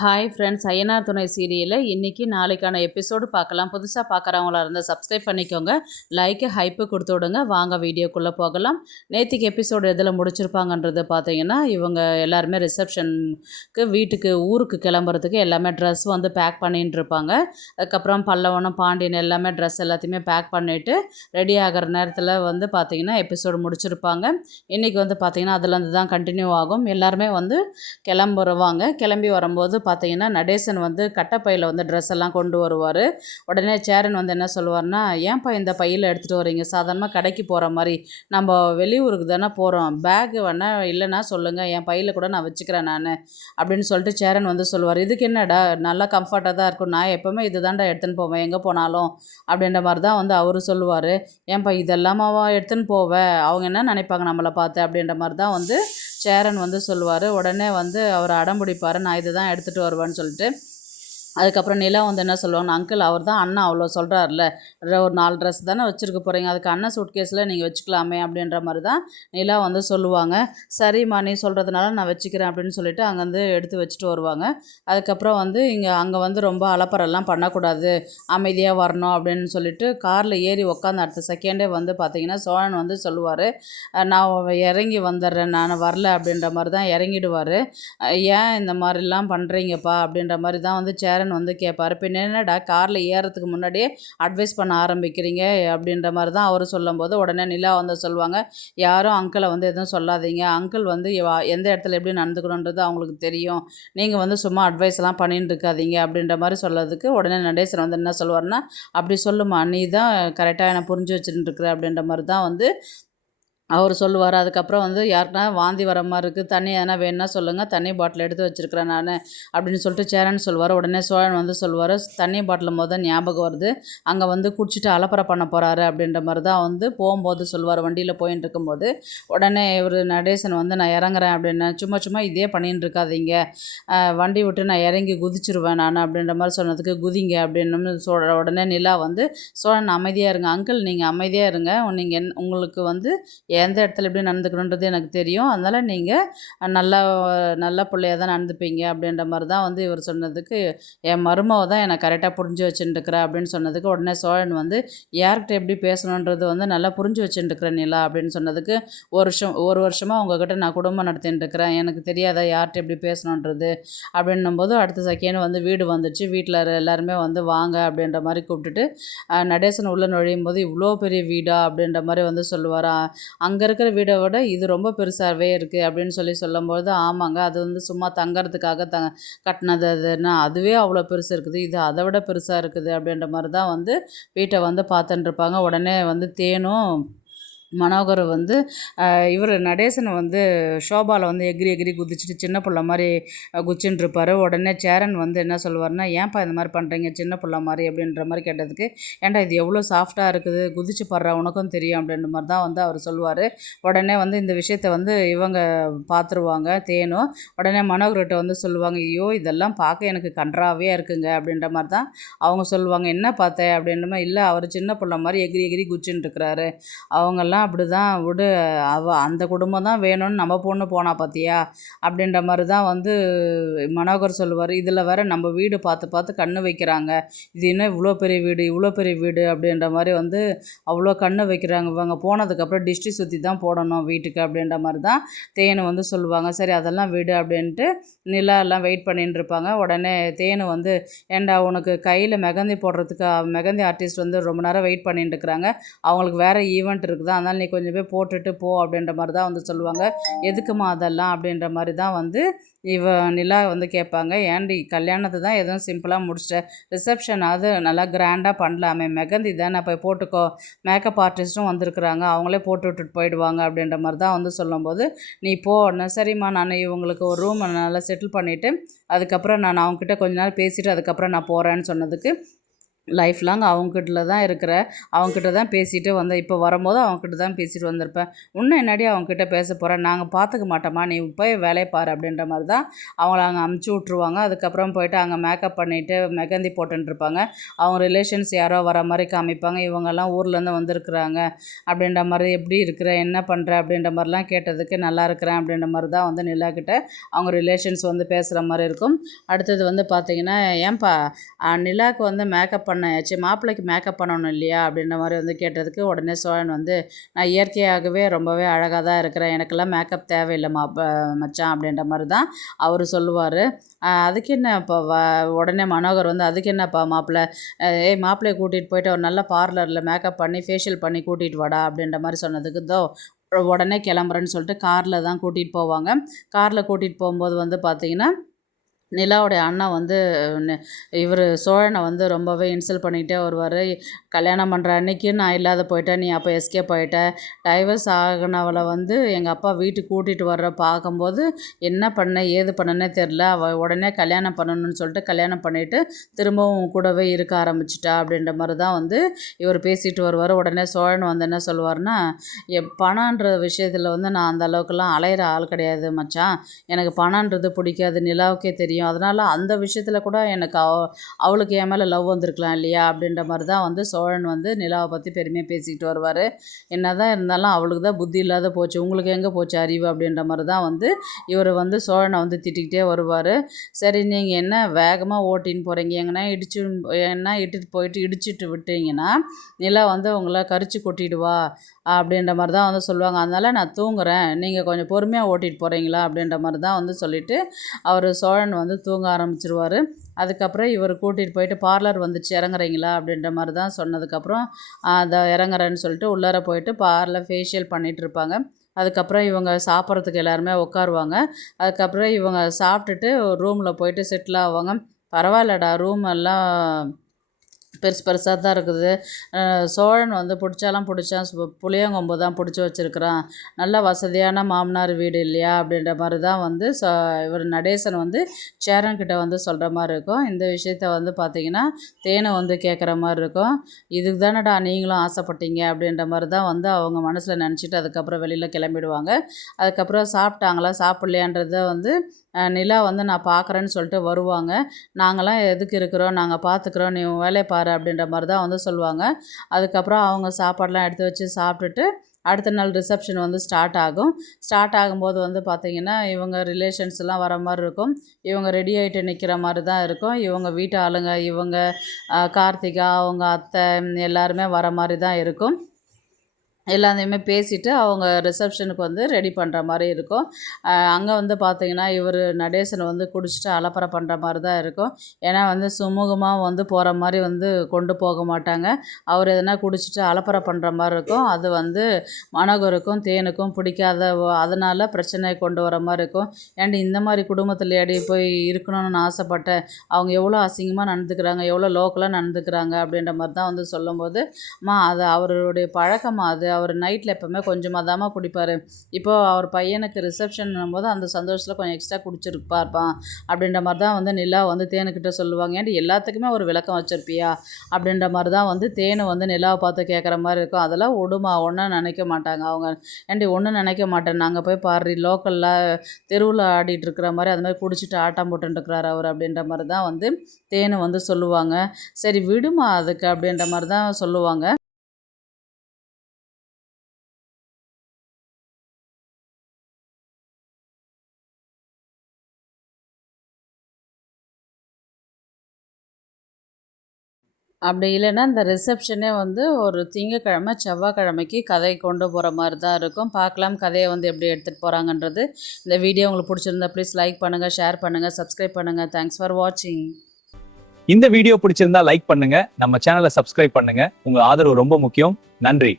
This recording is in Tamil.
ஹாய் ஃப்ரெண்ட்ஸ், ஐயனார் துணை சீரியலில் இன்றைக்கி நாளைக்கான எபிசோடு பார்க்கலாம். புதுசாக பார்க்குறவங்களா இருந்தால் சப்ஸ்கிரைப் பண்ணிக்கோங்க, லைக்கு ஹைப்பு கொடுத்து விடுங்க. வாங்க வீடியோக்குள்ளே போகலாம். நேற்றுக்கு எபிசோடு எதில் முடிச்சிருப்பாங்கன்றது பார்த்தீங்கன்னா, இவங்க எல்லாருமே ரிசப்ஷனுக்கு வீட்டுக்கு ஊருக்கு கிளம்புறதுக்கு எல்லாமே ட்ரெஸ் வந்து பேக் பண்ணிட்டு இருப்பாங்க. அதுக்கப்புறம் பல்லவனும் பாண்டியன் எல்லாமே ட்ரெஸ் எல்லாத்தையுமே பேக் பண்ணிவிட்டு ரெடி ஆகிற நேரத்தில் வந்து பார்த்திங்கன்னா எபிசோடு முடிச்சிருப்பாங்க. இன்றைக்கி வந்து பார்த்திங்கன்னா அதுலேருந்து தான் கண்டினியூ ஆகும். எல்லாருமே வந்து கிளம்பி வரும்போது பார்த்தீங்கன்னா நடேசன் வந்து கட்டைப்பையில் வந்து ட்ரெஸ் எல்லாம் கொண்டு வருவார். உடனே சேரன் வந்து என்ன சொல்லுவார்னா, ஏன்ப்பா இந்த பையில் எடுத்துகிட்டு வரீங்க, சாதாரணமாக கடைக்கு போகிற மாதிரி, நம்ம வெளியூருக்கு தானே போகிறோம், பேக்கு வேணால் இல்லைன்னா சொல்லுங்கள், என் பையில் கூட நான் வச்சுக்கிறேன் நான் அப்படின்னு சொல்லிட்டு சேரன் வந்து சொல்லுவார். இதுக்கு என்னடா, நல்லா கம்ஃபர்ட்டாக தான் இருக்கும், நான் எப்போவுமே இது தான்டா எடுத்துன்னு போவேன் எங்கே போனாலும் அப்படின்ற மாதிரி தான் வந்து அவர் சொல்லுவார். ஏன்ப்பா இதெல்லாமாவா எடுத்துன்னு போவேன், அவங்க என்ன நினைப்பாங்க நம்மளை பார்த்து அப்படின்ற மாதிரி தான் வந்து சேரன் வந்து சொல்லுவார். உடனே வந்து அவர் அடம்பிடிப்பார், நான் இது தான் எடுத்துகிட்டு வருவேன்னு சொல்லிட்டு. அதுக்கப்புறம் நிலா வந்து என்ன சொல்லுவாங்க, அங்கிள் அவர் தான் அண்ணா அவ்வளோ சொல்கிறார்ல, ஒரு 4 ட்ரெஸ் தானே வச்சுருக்க போகிறீங்க, அதுக்கு அண்ணன் சூட்கேஸில் நீங்கள் வச்சுக்கலாமே அப்படின்ற மாதிரி தான் நிலா வந்து சொல்லுவாங்க. சரிம்மா நீ சொல்கிறதுனால நான் வச்சுக்கிறேன் அப்படின்னு சொல்லிட்டு அங்கேருந்து எடுத்து வச்சுட்டு வருவாங்க. அதுக்கப்புறம் வந்து அங்கே வந்து ரொம்ப அலப்பறெல்லாம் பண்ணக்கூடாது, அமைதியாக வரணும் அப்படின்னு சொல்லிட்டு காரில் ஏறி உட்காந்து அடுத்த செகண்டே வந்து பார்த்திங்கன்னா சோழன் வந்து சொல்லுவார், நான் இறங்கி வந்துடுறேன், நான் வரல அப்படின்ற மாதிரி தான் இறங்கிடுவார். ஏன் இந்த மாதிரிலாம் பண்ணுறீங்கப்பா அப்படின்ற மாதிரி தான் வந்து வந்து கேட்பார். பின்ன என்னடா காரில் ஏறத்துக்கு முன்னாடியே அட்வைஸ் பண்ண ஆரம்பிக்கிறீங்க அப்படின்ற மாதிரி தான் அவர் சொல்லும்போது உடனே நிலா வந்து சொல்லுவாங்க, யாரும் அங்கிளை வந்து எதுவும் சொல்லாதீங்க, அங்கிள் வந்து எந்த இடத்துல எப்படி நடந்துக்கணுன்றது அவங்களுக்கு தெரியும், நீங்கள் வந்து சும்மா அட்வைஸ்லாம் பண்ணிட்டு இருக்காதீங்க அப்படின்ற மாதிரி சொல்லதுக்கு உடனே நடேசன் வந்து என்ன சொல்லுவார்னா, அப்படி சொல்லுமா, நீ தான் கரெக்டாக என்னை புரிஞ்சு வச்சுட்டு இருக்கிற அப்படின்ற மாதிரி தான் வந்து அவர் சொல்லுவார். அதுக்கப்புறம் வந்து யாருக்குனா வாந்தி வர மாதிரி இருக்குது, தண்ணி எதனா வேணுன்னா சொல்லுங்கள், தண்ணி பாட்டில் எடுத்து வச்சுருக்கிறேன் நான் அப்படின்னு சொல்லிட்டு சேரன் சொல்லுவார். உடனே சோழன் வந்து சொல்லுவார், தண்ணி பாட்டில் ஞாபகம் வருது, அங்கே வந்து குடிச்சிட்டு அலப்பறை பண்ண போகிறாரு அப்படின்ற மாதிரி தான் வந்து போகும்போது சொல்லுவார், வண்டியில் போயின்னு இருக்கும்போது. உடனே இவர் நடேசன் வந்து நான் இறங்குறேன் அப்படின்னு, சும்மா சும்மா இதே பண்ணின்னு இருக்காதீங்க, வண்டி விட்டு நான் இறங்கி குதிச்சிருவேன் நான் அப்படின்ற மாதிரி சொன்னதுக்கு குதிங்க அப்படின்னு சொல்கிற உடனே நிலா வந்து, சோழன் அமைதியாக இருங்க அங்கிள், நீங்கள் அமைதியாக இருங்க, நீங்கள் உங்களுக்கு வந்து எந்த இடத்துல எப்படி நடந்துக்கணுன்றது எனக்கு தெரியும், அதனால் நீங்கள் நல்லா நல்ல பிள்ளையாக தான் நடந்துப்பீங்க அப்படின்ற மாதிரி தான் வந்து இவர் சொன்னதுக்கு, என் மருமவை தான் என்னை கரெக்டாக புரிஞ்சு வச்சுட்டுருக்குறா அப்படின்னு சொன்னதுக்கு உடனே சோழன் வந்து, யார்கிட்ட எப்படி பேசணுன்றது வந்து நல்லா புரிஞ்சு வச்சுட்டுருக்குறேன் நிலா அப்படின்னு சொன்னதுக்கு, ஒரு வருஷமாக உங்ககிட்ட நான் குடும்பம் நடத்தின்னு இருக்கிறேன், எனக்கு தெரியாதா யார்கிட்ட எப்படி பேசணுன்றது அப்படின்னும் போது அடுத்த செகண்ட் வந்து வீடு வந்துச்சு. வீட்டில் எல்லாருமே வந்து வாங்க அப்படின்ற மாதிரி கூப்பிட்டுட்டு நடேசன் உள்ளே நுழையும் போது, இவ்வளோ பெரிய வீடா அப்படின்ற மாதிரி வந்து சொல்லுவார். அங்கே இருக்கிற வீடை விட இது ரொம்ப பெருசாகவே இருக்குது அப்படின்னு சொல்லும்போது, ஆமாங்க அது வந்து சும்மா தங்கறதுக்காக கட்டினது அதுன்னா, அதுவே அவ்வளோ பெருசு இருக்குது, இது அதை விட பெருசாக இருக்குது அப்படின்ற மாதிரி தான் வந்து வீட்டை வந்து பார்த்துட்டுருப்பாங்க. உடனே வந்து தேனும் மனோகர் வந்து இவர் நடேசனை வந்து ஷோபாவில் வந்து எகிரி எகிரி குதிச்சுட்டு சின்ன பிள்ளை மாதிரி குச்சின்னு இருப்பார். உடனே சேரன் வந்து என்ன சொல்லுவார்னா, ஏன்ப்பா இந்த மாதிரி பண்ணுறீங்க சின்ன பிள்ளை மாதிரி அப்படின்ற மாதிரி கேட்டதுக்கு, ஏன்டா இது எவ்வளோ சாஃப்டாக இருக்குது, குதிச்சு படுற உனக்கும் தெரியும் அப்படின்ற மாதிரி தான் வந்து அவர் சொல்லுவார். உடனே வந்து இந்த விஷயத்தை வந்து இவங்க பார்த்துருவாங்க தேனும். உடனே மனோகர்கிட்ட வந்து சொல்லுவாங்க, ஐயோ இதெல்லாம் பார்க்க எனக்கு கன்றாவே இருக்குங்க அப்படின்ற மாதிரி தான் அவங்க சொல்லுவாங்க. என்ன பார்த்தேன் அப்படின்ற மாதிரி, இல்லை அவர் சின்ன பிள்ளை மாதிரி எகிரி எகிரி குச்சின்னு இருக்கிறாரு, அவங்கெல்லாம் அப்படி தான் விடு, அந்த குடும்பம் தான் வேணும்னு நம்ம பொண்ணு போனா பார்த்தியா அப்படின்ற மாதிரி தான் வந்து மனோகர் சொல்லுவார். இதில் வேற நம்ம வீடு பார்த்து பார்த்து கண்ணு வைக்கிறாங்க, இது என்ன இவ்வளோ பெரிய வீடு இவ்வளோ பெரிய வீடு அப்படின்ற மாதிரி வந்து அவ்வளோ கண்ணு வைக்கிறாங்க, இவங்க போனதுக்கப்புறம் டிஸ்ட்ரி சுற்றி தான் போடணும் வீட்டுக்கு அப்படின்ற மாதிரி தான் தேனு வந்து சொல்லுவாங்க. சரி அதெல்லாம் வீடு அப்படின்ட்டு நிலா எல்லாம் வெயிட் பண்ணிட்டு இருப்பாங்க. உடனே தேனு வந்து, ஏண்டா உனக்கு கையில் மெகந்தி போடுறதுக்கு மெகந்தி ஆர்டிஸ்ட் வந்து ரொம்ப நேரம் வெயிட் பண்ணிட்டு இருக்கிறாங்க, அவங்களுக்கு வேறு ஈவெண்ட் இருக்குதா, அதனால் நீ கொஞ்சம் போய் போட்டுட்டு போ அப்படின்ற மாதிரி தான் வந்து சொல்லுவாங்க. எதுக்குமா அதெல்லாம் அப்படின்ற மாதிரி தான் வந்து நிலா வந்து கேட்பாங்க. ஏன்டி கல்யாணத்தை தான் எதுவும் சிம்பிளாக முடிச்சிட்டேன், ரிசப்ஷன் அது நல்லா கிராண்டாக பண்ணலாமே, மெகந்தி தானே போய் போட்டுக்கோ, மேக்கப் ஆர்டிஸ்ட்டும் வந்திருக்குறாங்க, அவங்களே போட்டு விட்டுட்டு போயிடுவாங்க அப்படின்ற மாதிரி தான் வந்து சொல்லும்போது, நீ போ, சரிம்மா நான் இவங்களுக்கு ஒரு ரூம் நல்லா செட்டில் பண்ணிவிட்டு அதுக்கப்புறம் நான் அவங்கக்கிட்ட கொஞ்ச நேரம் பேசிவிட்டு அதுக்கப்புறம் நான் போகிறேன்னு சொன்னதுக்கு லைஃப் லாங் அவங்ககிட்ட தான் இருக்கிற, அவங்ககிட்ட தான் பேசிட்டு வந்தேன். இப்போ வரும்போது அவங்ககிட்ட தான் பேசிட்டு வந்திருப்பேன். இன்னும் என்னடி அவங்ககிட்ட பேச போகிறேன், நாங்கள் பார்த்துக்க மாட்டோமா, நீ போய் வேலையை பாரு அப்படின்ற மாதிரி தான் அவங்கள அங்கே அமுச்சு விட்ருவாங்க. அதுக்கப்புறம் போயிட்டு அங்கே மேக்கப் பண்ணிவிட்டு மெகந்தி போட்டுருப்பாங்க. அவங்க ரிலேஷன்ஸ் யாரோ வர மாதிரி காமிப்பாங்க. இவங்கெல்லாம் ஊர்லேருந்து வந்திருக்குறாங்க அப்படின்ற மாதிரி, எப்படி இருக்கிற, என்ன பண்ணுற அப்படின்ற மாதிரிலாம் கேட்டதுக்கு நல்லா இருக்கிறேன் அப்படின்ற மாதிரி தான் வந்து நிலாக்கிட்ட அவங்க ரிலேஷன்ஸ் வந்து பேசுகிற மாதிரி இருக்கும். அடுத்தது வந்து பார்த்திங்கன்னா, ஏன்பா நிலாவுக்கு வந்து மேக்கப் பண்ணாச்சு, மாப்பிள்ளைக்கு மேக்கப் பண்ணணும் இல்லையா அப்படின்ற மாதிரி வந்து கேட்டதுக்கு உடனே சோழன் வந்து, நான் இயற்கையாகவே ரொம்பவே அழகாக தான் இருக்கிறேன், எனக்கெல்லாம் மேக்கப் தேவையில்லை மச்சான் அப்படின்ற மாதிரி தான் அவர் சொல்லுவார். அதுக்கு என்ன இப்போ உடனே மனோகர் வந்து, அதுக்கு என்னப்பா மாப்பிள்ளை, மாப்பிள்ளையை கூட்டிகிட்டு போயிட்டு ஒரு நல்ல பார்லரில் மேக்கப் பண்ணி ஃபேஷியல் பண்ணி கூட்டிகிட்டு வாடா அப்படின்ற மாதிரி சொன்னதுக்கு உடனே கிளம்புறேன்னு சொல்லிட்டு காரில் தான் கூட்டிகிட்டு போவாங்க. காரில் கூட்டிகிட்டு போகும்போது வந்து பார்த்திங்கன்னா, நிலாவுடைய அண்ணா வந்து இவர் சோழனை வந்து ரொம்பவே இன்சல்ட் பண்ணிக்கிட்டே வருவார். கல்யாணம் பண்ணுற அன்னைக்கு நான் இல்லாத போயிட்டேன், நீ அப்போ எஸ்கேப் ஆகிட்ட, டைவர்ஸ் ஆகினவளை வந்து எங்கள் அப்பா வீட்டுக்கு கூட்டிகிட்டு வர்ற பார்க்கும்போது என்ன பண்ண ஏது பண்ணனே தெரில, அவள் உடனே கல்யாணம் பண்ணணும்னு சொல்லிட்டு கல்யாணம் பண்ணிவிட்டு திரும்பவும் கூடவே இருக்க ஆரம்பிச்சிட்டா அப்படின்ற மாதிரி தான் வந்து இவர் பேசிட்டு வருவார். உடனே சோழன் வந்து என்ன சொல்லுவார்னா, பணன்ற விஷயத்தில் வந்து நான் அந்த அளவுக்குலாம் அலையிற ஆள் கிடையாது மச்சான், எனக்கு பணன்றது பிடிக்காது, நிலாவுக்கே தெரியும், அதனால் அந்த விஷயத்தில் கூட எனக்கு அவளுக்கு என் மேலே லவ் வந்திருக்கலாம் இல்லையா அப்படின்ற மாதிரி தான் வந்து சோழன் வந்து நிலாவை பற்றி பெருமையாக பேசிக்கிட்டு வருவார். என்ன தான் இருந்தாலும் அவளுக்கு தான் புத்தி இல்லாத போச்சு, உங்களுக்கு எங்கே போச்சு அறிவு அப்படின்ற மாதிரி தான் வந்து இவர் வந்து சோழனை வந்து திட்டிக்கிட்டே வருவார். சரி, நீங்கள் என்ன வேகமாக ஓட்டின்னு போகிறீங்க, எங்கன்னா இட்டுட்டு போயிட்டு இடிச்சிட்டு விட்டீங்கன்னா நிலா வந்து உங்களை கரிச்சு கொட்டிடுவா அப்படின்ற மாதிரி தான் வந்து சொல்லுவாங்க. அதனால் நான் தூங்குறேன், நீங்கள் கொஞ்சம் பொறுமையாக ஓட்டிகிட்டு போகிறீங்களா அப்படின்ற மாதிரி தான் வந்து சொல்லிவிட்டு அவர் சோழன் வந்து தூங்க ஆரம்பிச்சிருவார். அதுக்கப்புறம் இவர் கூட்டிகிட்டு போயிட்டு பார்லர் வந்துச்சு இறங்குறீங்களா அப்படின்ற மாதிரி தான் சொன்னதுக்கப்புறம் அதை இறங்குறேன்னு சொல்லிட்டு உள்ளார போயிட்டு பார்லர் ஃபேஷியல் பண்ணிகிட்டு இருப்பாங்க. அதுக்கப்புறம் இவங்க சாப்பிட்றதுக்கு எல்லாருமே உட்காருவாங்க. அதுக்கப்புறம் இவங்க சாப்பிட்டுட்டு ஒரு ரூமில் போயிட்டு செட்டில் ஆவாங்க. பரவாயில்லடா, ரூம் எல்லாம் பெருசு பெருசாக தான் இருக்குது, சோழன் வந்து பிடிச்சான் புளியங்கொம்பு தான் பிடிச்சி வச்சுருக்கிறான், நல்ல வசதியான மாமனார் வீடு இல்லையா அப்படின்ற மாதிரி தான் வந்து இவர் நடேசன் வந்து சேரன்கிட்ட வந்து சொல்கிற மாதிரி இருக்கும். இந்த விஷயத்த வந்து பார்த்திங்கன்னா தேனை வந்து கேட்குற மாதிரி இருக்கும். இதுக்கு தானடா நீங்களும் ஆசைப்பட்டீங்க அப்படின்ற மாதிரி தான் வந்து அவங்க மனசில் நினச்சிட்டு அதுக்கப்புறம் வெளியில் கிளம்பிடுவாங்க. அதுக்கப்புறம் சாப்பிட்டாங்களா சாப்பிட்லையான்றத வந்து நிலா வந்து நான் பார்க்குறேன்னு சொல்லிட்டு வருவாங்க. நாங்களாம் எதுக்கு இருக்கிறோம், நாங்கள் பார்த்துக்குறோம், நீ வேலையை பாரு அப்படின்ற மாதிரி தான் வந்து சொல்லுவாங்க. அதுக்கப்புறம் அவங்க சாப்பாடெலாம் எடுத்து வச்சு சாப்பிட்டுட்டு அடுத்த நாள் ரிசப்ஷன் வந்து ஸ்டார்ட் ஆகும். ஸ்டார்ட் ஆகும்போது வந்து பார்த்திங்கன்னா இவங்க ரிலேஷன்ஸ்லாம் வர மாதிரி இருக்கும். இவங்க ரெடி ஆகிட்டு நிற்கிற மாதிரி தான் இருக்கும். இவங்க வீட்டு ஆளுங்க, இவங்க கார்த்திகா, அவங்க அத்தை எல்லாருமே வர மாதிரி தான் இருக்கும். எல்லாத்தையுமே பேசிவிட்டு அவங்க ரிசப்ஷனுக்கு வந்து ரெடி பண்ணுற மாதிரி இருக்கும். அங்கே வந்து பார்த்திங்கன்னா இவர் நடேசன் வந்து குடிச்சிட்டு அலப்பறை பண்ணுற மாதிரி தான் இருக்கும். ஏன்னா வந்து சுமூகமாக வந்து போகிற மாதிரி வந்து கொண்டு போக மாட்டாங்க. அவர் எதனா குடிச்சிட்டு அலப்பறை பண்ணுற மாதிரி இருக்கும். அது வந்து மனோகருக்கும் தேனுக்கும் பிடிக்காத, அதனால் பிரச்சனை கொண்டு வர மாதிரி இருக்கும். ஏன்டி இந்த மாதிரி குடும்பத்துலையாடி போய் இருக்கணும்னு நான் ஆசைப்பட்டேன், அவங்க எவ்வளோ அசிங்கமாக நடந்துக்கிறாங்க, எவ்வளோ லோக்கலாக நடந்துக்கிறாங்க அப்படின்ற மாதிரி தான் வந்து சொல்லும்போது, அது அவருடைய பழக்கமாக, அது அவர் நைட்டில் எப்போவுமே கொஞ்சமாக தாம்மா குடிப்பார், இப்போது அவர் பையனுக்கு ரிசப்ஷன் போது அந்த சந்தோஷத்தில் கொஞ்சம் எக்ஸ்ட்ரா குடிச்சிருப்பார்ப்பான் அப்படின்ற மாதிரி தான் வந்து நிலா வந்து தேனுக்கிட்ட சொல்லுவாங்க. ஏன்டி எல்லாத்துக்குமே ஒரு விளக்கம் வச்சுருப்பியா அப்படின்ற மாதிரி தான் வந்து தேனு வந்து நிலாவை பார்த்து கேட்குற மாதிரி இருக்கும். அதெல்லாம் விடுமா, ஒன்றும் நினைக்க மாட்டாங்க அவங்க, ஏன்டி ஒன்றும் நினைக்க மாட்டேன், நாங்கள் போய் பாரு லோக்கலில் தெருவில் ஆடிட்டு இருக்கிற மாதிரி அது மாதிரி குடிச்சிட்டு ஆட்டம் போட்டுருக்கிறார் அவர் அப்படின்ற மாதிரி தான் வந்து தேனு வந்து சொல்லுவாங்க. சரி விடுமா அதுக்கு அப்படின்ற மாதிரி தான் சொல்லுவாங்க. அப்படி இல்லைன்னா இந்த ரிசப்ஷனே வந்து ஒரு திங்கக்கிழமை செவ்வாய்க்கிழமைக்கு கதை கொண்டு போகிற மாதிரி தான் இருக்கும். பார்க்கலாம் கதையை வந்து எப்படி எடுத்துகிட்டு போகிறாங்கன்றது. இந்த வீடியோ உங்களுக்கு பிடிச்சிருந்தா ப்ளீஸ் லைக் பண்ணுங்கள், ஷேர் பண்ணுங்கள், சப்ஸ்கிரைப் பண்ணுங்கள். தேங்க்ஸ் ஃபார் வாட்சிங். இந்த வீடியோ பிடிச்சிருந்தா லைக் பண்ணுங்க, நம்ம சேனலை சப்ஸ்கிரைப் பண்ணுங்க. உங்க ஆதரவு ரொம்ப முக்கியம். நன்றி.